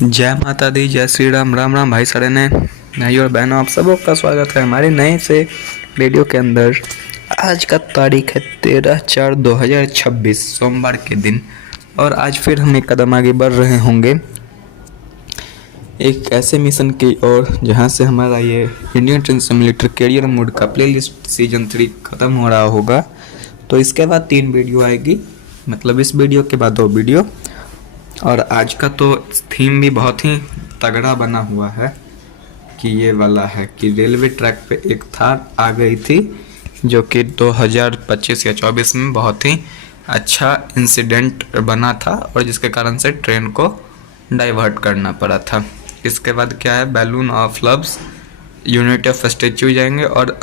जय माता दी, जय श्री राम। राम राम भाई सारे ने भाई और बहनों, आप सबों का स्वागत है हमारे नए से वीडियो के अंदर। आज का तारीख है 13/4/2026 सोमवार के दिन, और आज फिर हम एक कदम आगे बढ़ रहे होंगे एक ऐसे मिशन की ओर जहां से हमारा ये Indian train simulator career mode का प्लेलिस्ट सीजन 3 ख़त्म हो रहा होगा। तो इसके बाद 3 वीडियो आएगी, मतलब इस वीडियो के बाद 2 वीडियो। और आज का तो थीम भी बहुत ही तगड़ा बना हुआ है कि ये वाला है कि रेलवे ट्रैक पे एक थार आ गई थी जो कि 2025 या 24 में बहुत ही अच्छा इंसिडेंट बना था और जिसके कारण से ट्रेन को डाइवर्ट करना पड़ा था। इसके बाद क्या है, balloon of loves, unity of statute जाएंगे और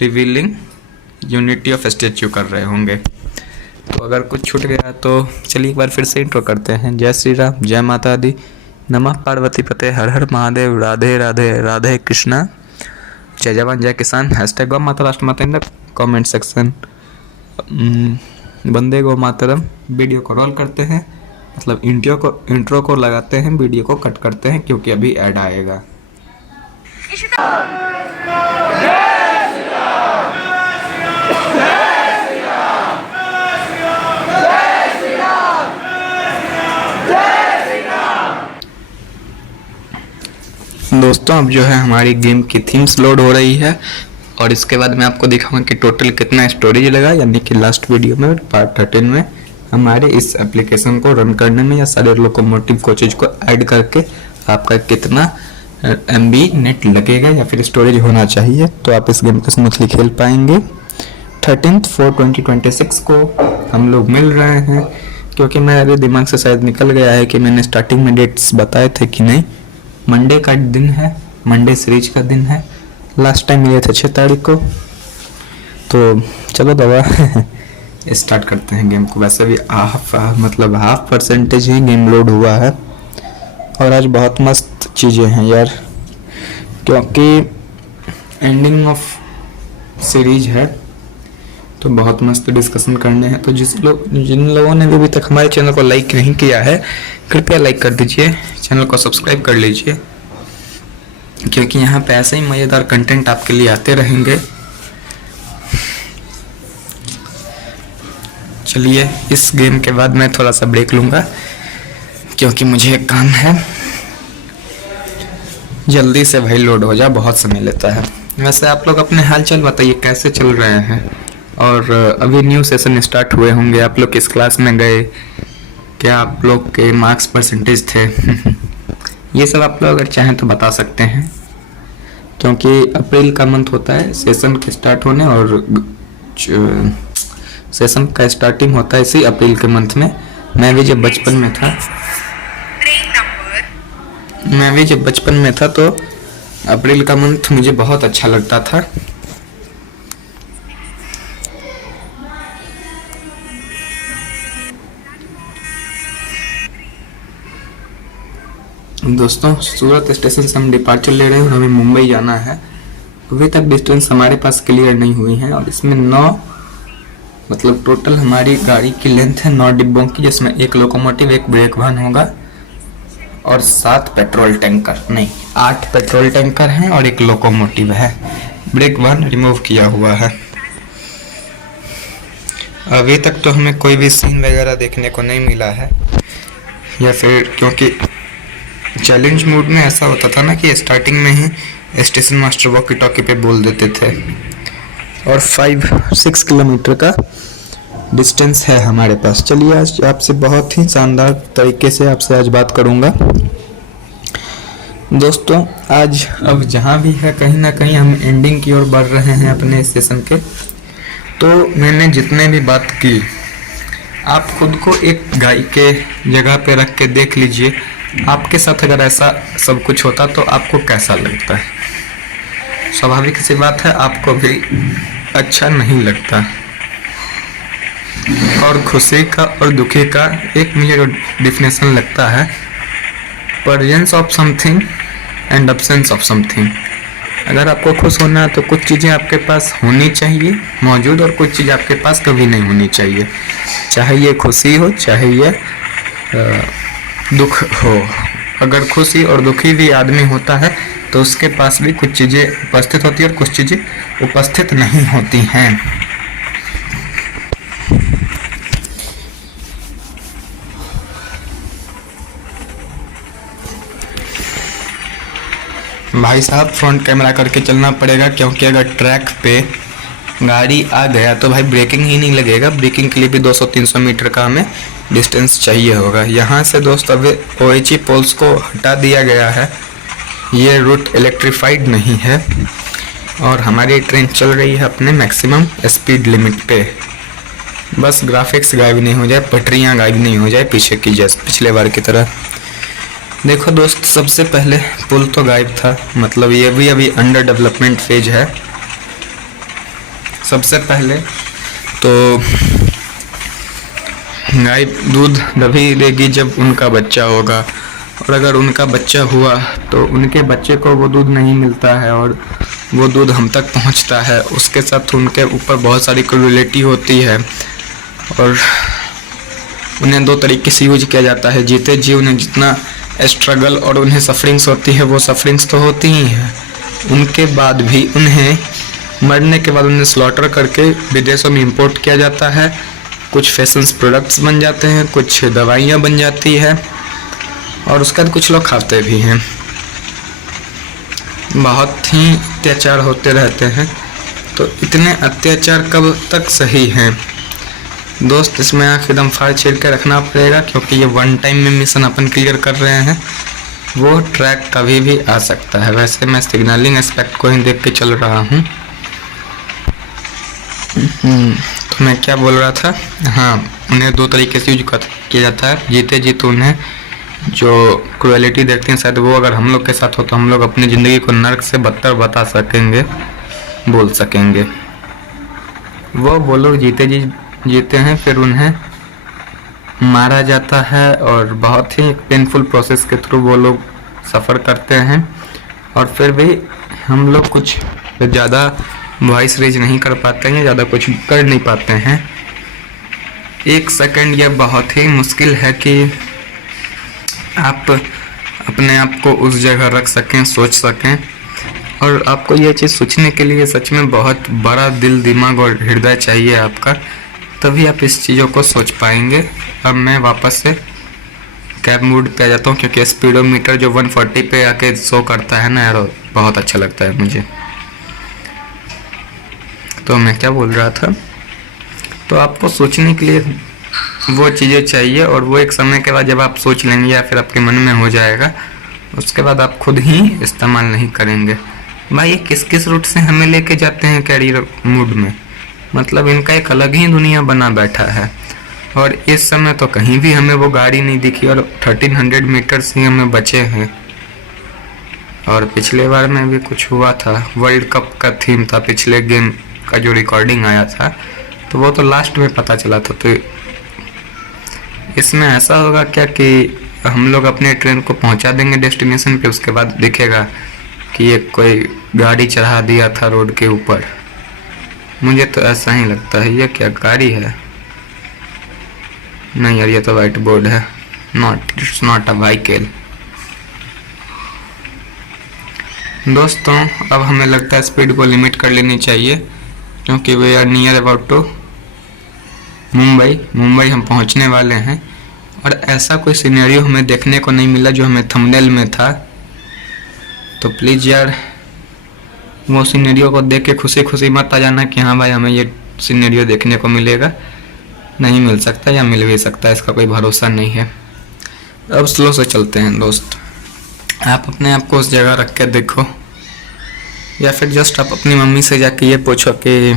रिवीलिंग यूनिटी ऑफ स्टैचू कर रहे होंगे। तो अगर कुछ छूट गया तो चलिए एक बार फिर से इंट्रो करते हैं। जय श्री राम, जय माता दी, नमः पार्वती पते, हर हर महादेव, राधे राधे राधे कृष्णा, जय जवान जय किसान, हैशटैग गौ माता राष्ट्र माता इन द कॉमेंट सेक्शन। वंदे गौ मातरम। वीडियो को रोल करते हैं, मतलब इंट्रो को लगाते हैं, वीडियो को कट करते हैं क्योंकि अभी ऐड आएगा। दोस्तों अब जो है हमारी गेम की थीम्स लोड हो रही है और इसके बाद मैं आपको दिखाऊंगा कि टोटल कितना स्टोरेज लगा, यानी कि लास्ट वीडियो में पार्ट 13 में हमारे इस एप्लीकेशन को रन करने में या सारे लोकोमोटिव कोचेज को ऐड करके आपका कितना MB नेट लगेगा या फिर स्टोरेज होना चाहिए, तो आप इस गेम को स्मूथली खेल पाएंगे। 13/4/2026 को हम लोग मिल रहे हैं, क्योंकि मेरे दिमाग से शायद निकल गया है कि मैंने स्टार्टिंग में डेट्स बताए थे कि नहीं। मंडे का दिन है, मंडे सीरीज का दिन है। लास्ट टाइम मिले थे 6 तारीख को। तो चलो दवा स्टार्ट करते हैं गेम को। वैसे भी हाफ परसेंटेज ही गेम लोड हुआ है और आज बहुत मस्त चीज़ें हैं यार, क्योंकि एंडिंग ऑफ सीरीज है तो बहुत मस्त डिस्कशन करने हैं। तो जिन लोगों ने भी अभी तक हमारे चैनल को लाइक नहीं किया है, कृपया लाइक कर दीजिए, चैनल को सब्सक्राइब कर लीजिए, क्योंकि यहाँ पे ऐसे ही मज़ेदार कंटेंट आपके लिए आते रहेंगे। चलिए इस गेम के बाद मैं थोड़ा सा ब्रेक लूँगा क्योंकि मुझे एक काम है। जल्दी से भाई लोड हो जा, बहुत समय लेता है। वैसे आप लोग अपने हालचाल बताइए, कैसे चल रहे हैं। और अभी न्यू सेशन स्टार्ट हुए होंगे, आप लोग किस क्लास में गए, क्या आप लोग के मार्क्स परसेंटेज थे ये सब आप लोग अगर चाहें तो बता सकते हैं, क्योंकि अप्रैल का मंथ होता है सेशन के स्टार्ट होने और सेशन का स्टार्टिंग होता है इसी अप्रैल के मंथ में। मैं भी जब बचपन में था तो अप्रैल का मंथ मुझे बहुत अच्छा लगता था। दोस्तों सूरत स्टेशन से हम डिपार्चर ले रहे हैं और हमें मुंबई जाना है। अभी तक डिस्टेंस हमारे पास क्लियर नहीं हुई है और इसमें 9 मतलब टोटल हमारी गाड़ी की लेंथ है 9 डिब्बों की, जिसमें एक लोकोमोटिव, एक ब्रेक वाहन होगा और 7 पेट्रोल टैंकर, नहीं 8 पेट्रोल टैंकर हैं और एक लोकोमोटिव है। ब्रेक वाहन रिमूव किया हुआ है। अभी तक तो हमें कोई भी सीन वगैरह देखने को नहीं मिला है, या फिर क्योंकि चैलेंज मोड में ऐसा होता था ना कि स्टार्टिंग में ही स्टेशन मास्टर वॉकी टॉकी पे बोल देते थे। और 5-6 किलोमीटर का डिस्टेंस है हमारे पास। चलिए आज आपसे बहुत ही शानदार तरीके से आपसे आज बात करूंगा। दोस्तों आज अब जहां भी है कहीं ना कहीं हम एंडिंग की ओर बढ़ रहे हैं अपने सेशन के। तो मैंने जितने भी बात की, आप खुद को एक गाय के जगह पे रख के देख लीजिए, आपके साथ अगर ऐसा सब कुछ होता तो आपको कैसा लगता है। स्वाभाविक सी बात है, आपको भी अच्छा नहीं लगता। और खुशी का और दुखी का एक मुझे जो डिफिनेशन लगता है, presence of something and absence of something. अगर आपको खुश होना है तो कुछ चीज़ें आपके पास होनी चाहिए मौजूद, और कुछ चीज़ आपके पास कभी नहीं होनी चाहिए। चाहे ये खुशी हो, चाहे ये दुख हो। अगर खुशी और दुखी भी आदमी होता है तो उसके पास भी कुछ चीज़ें उपस्थित होती है और कुछ चीज़ें उपस्थित नहीं होती हैं। भाई साहब फ्रंट कैमरा करके चलना पड़ेगा, क्योंकि अगर ट्रैक पे गाड़ी आ गया तो भाई ब्रेकिंग ही नहीं लगेगा। ब्रेकिंग के लिए भी 200-300 मीटर का हमें डिस्टेंस चाहिए होगा। यहाँ से दोस्त अब OHE पोल्स को हटा दिया गया है। ये रूट इलेक्ट्रीफाइड नहीं है और हमारी ट्रेन चल रही है अपने मैक्सिमम स्पीड लिमिट पे। बस ग्राफिक्स गायब नहीं हो जाए, पटरियाँ गायब नहीं हो जाए पीछे की, जैसे पिछले बार की तरह। देखो दोस्त, सबसे पहले पुल तो गायब था, मतलब ये भी अभी अंडर डेवलपमेंट फेज है। सबसे पहले तो गाय दूध तभी देगी जब उनका बच्चा होगा, और अगर उनका बच्चा हुआ तो उनके बच्चे को वो दूध नहीं मिलता है और वो दूध हम तक पहुंचता है। उसके साथ उनके ऊपर बहुत सारी क्रूएलिटी होती है और उन्हें 2 तरीके से यूज किया जाता है। जीते जी उन्हें जितना स्ट्रगल और उन्हें सफरिंग्स होती है वो सफरिंग्स तो होती ही हैं, उनके बाद भी उन्हें मरने के बाद उन्हें स्लॉटर करके विदेशों में इंपोर्ट किया जाता है। कुछ फैशंस प्रोडक्ट्स बन जाते हैं, कुछ दवाइयाँ बन जाती है और उसके बाद कुछ लोग खाते भी हैं। बहुत ही अत्याचार होते रहते हैं। तो इतने अत्याचार कब तक सही हैं दोस्त? इसमें आँख एकदम फाड़ छीड़ के रखना पड़ेगा, क्योंकि ये 1 टाइम में मिशन अपन क्लियर कर रहे हैं। वो ट्रैक कभी भी आ सकता है। वैसे मैं सिग्नलिंग एस्पेक्ट को ही देख के चल रहा हूँ। तो मैं क्या बोल रहा था, हाँ, उन्हें 2 तरीके से यूज किया जाता है। जीते जी तो उन्हें जो क्रूएलिटी देखते हैं, शायद वो अगर हम लोग के साथ हो तो हम लोग अपनी ज़िंदगी को नर्क से बदतर बता सकेंगे, बोल सकेंगे। वो लोग जीते जी जीते हैं, फिर उन्हें मारा जाता है और बहुत ही पेनफुल प्रोसेस के थ्रू वो लोग सफ़र करते हैं। और फिर भी हम लोग कुछ ज़्यादा वॉइस रेज नहीं कर पाते हैं, ज़्यादा कुछ कर नहीं पाते हैं। 1 सेकंड यह बहुत ही मुश्किल है कि आप अपने आप को उस जगह रख सकें, सोच सकें। और आपको यह चीज़ सोचने के लिए सच में बहुत बड़ा दिल, दिमाग और हृदय चाहिए आपका, तभी आप इस चीज़ों को सोच पाएंगे। अब मैं वापस से कैब मोड पे आ जाता हूँ, क्योंकि स्पीडोमीटर जो 140 पे आके शो करता है ना यार, बहुत अच्छा लगता है मुझे। तो मैं क्या बोल रहा था, तो आपको सोचने के लिए वो चीज़ें चाहिए, और वो एक समय के बाद जब आप सोच लेंगे या फिर आपके मन में हो जाएगा, उसके बाद आप खुद ही इस्तेमाल नहीं करेंगे। भाई ये किस किस रूट से हमें लेके जाते हैं कैरियर मोड में, मतलब इनका एक अलग ही दुनिया बना बैठा है। और इस समय तो कहीं भी हमें वो गाड़ी नहीं दिखी और 1300 मीटर्स ही हमें बचे हैं। और पिछले बार में भी कुछ हुआ था, वर्ल्ड कप का थीम था पिछले गेम का जो रिकॉर्डिंग आया था, तो वो तो लास्ट में पता चला था। तो इसमें ऐसा होगा क्या कि हम लोग अपने ट्रेन को पहुंचा देंगे डेस्टिनेशन पे, उसके बाद दिखेगा कि ये कोई गाड़ी चढ़ा दिया था रोड के ऊपर। मुझे तो ऐसा ही लगता है। ये क्या गाड़ी है? नहीं यार, ये तो व्हाइट बोर्ड है। It's not a vehicle. दोस्तों अब हमें लगता है स्पीड को लिमिट कर लेनी चाहिए, क्योंकि we are near about to Mumbai हम पहुंचने वाले हैं। और ऐसा कोई सिनेरियो हमें देखने को नहीं मिला जो हमें थंबनेल में था। तो प्लीज़ यार वो सिनेरियो को देख के खुशी खुशी मत आ जाना कि हाँ भाई हमें ये सिनेरियो देखने को मिलेगा। नहीं मिल सकता या मिल भी सकता है, इसका कोई भरोसा नहीं है। अब स्लो से चलते हैं दोस्त। आप अपने आप को उस जगह रख के देखो, या फिर जस्ट आप अपनी मम्मी से जाके ये पूछो कि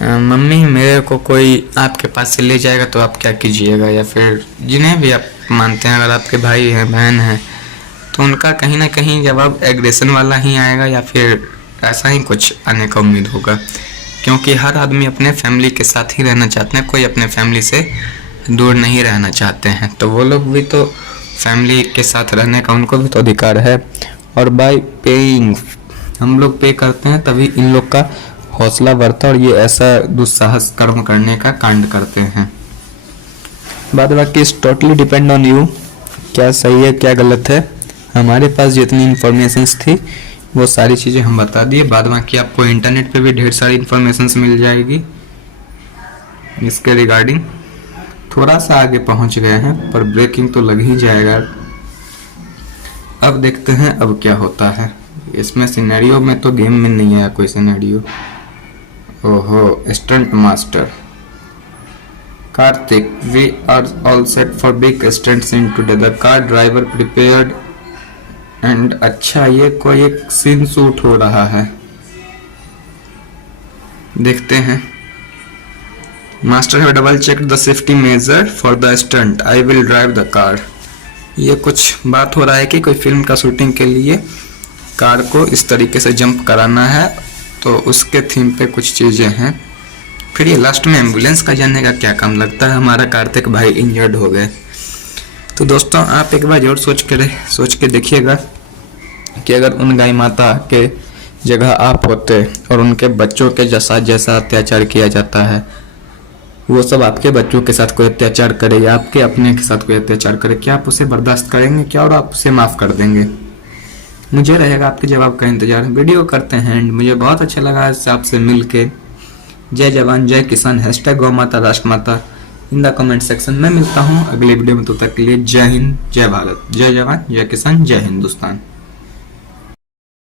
मम्मी मेरे को कोई आपके पास से ले जाएगा तो आप क्या कीजिएगा। या फिर जिन्हें भी आप मानते हैं, अगर आपके भाई हैं, बहन हैं, तो उनका कहीं ना कहीं जवाब एग्रेशन वाला ही आएगा, या फिर ऐसा ही कुछ आने का उम्मीद होगा। क्योंकि हर आदमी अपने फैमिली के साथ ही रहना चाहते हैं, कोई अपने फैमिली से दूर नहीं रहना चाहते हैं। तो वो लोग भी तो फैमिली के साथ रहने का उनको भी तो अधिकार है। और बाय पेइंग, हम लोग पे करते हैं तभी इन लोग का हौसला बढ़ता है और ये ऐसा दुस्साहस कर्म करने का कांड करते हैं। बाद बाकी is totally depend on you, क्या सही है क्या गलत है। हमारे पास जितनी इन्फॉर्मेशंस थी वो सारी चीज़ें हम बता दिए। बाद बाकी आपको इंटरनेट पे भी ढेर सारी इन्फॉर्मेशंस मिल जाएगी इसके रिगार्डिंग। थोड़ा सा आगे पहुंच गए हैं पर ब्रेकिंग तो लग ही जाएगा। अब देखते हैं अब क्या होता है इसमें। सिनेरियो में तो गेम में नहीं है कोई सिनेरियो। ओहो, stunt master Karthik, we are all set for big stunts in today, the car driver prepared and. अच्छा, ये कोई एक सीन शूट हो रहा है, देखते हैं। Master have double check the safety measure for the stunt, I will drive the car. ये कुछ बात हो रहा है कि कोई फिल्म का शूटिंग के लिए कार को इस तरीके से जंप कराना है, तो उसके थीम पे कुछ चीज़ें हैं। फिर ये लास्ट में एम्बुलेंस का जाने का क्या काम, लगता है हमारा कार्तिक भाई इंजर्ड हो गए। तो दोस्तों आप एक बार जरूर सोच के देखिएगा कि अगर उन गाय माता के जगह आप होते और उनके बच्चों के जैसा अत्याचार किया जाता है, वो सब आपके बच्चों के साथ कोई अत्याचार करे या आपके अपने के साथ कोई अत्याचार करे, क्या आप उसे बर्दाश्त करेंगे क्या और आप उसे माफ़ कर देंगे? मुझे रहेगा आपके जवाब का इंतजार। वीडियो करते हैं एंड मुझे बहुत अच्छा लगा इससे आपसे मिल के। जय जवान जय किसान, हैशटैग गौ माता राष्ट्र माता इन द कमेंट सेक्शन में। मिलता हूँ अगले वीडियो में, तब तक के लिए जय हिंद जय भारत, जय जवान जय किसान जय हिंदुस्तान।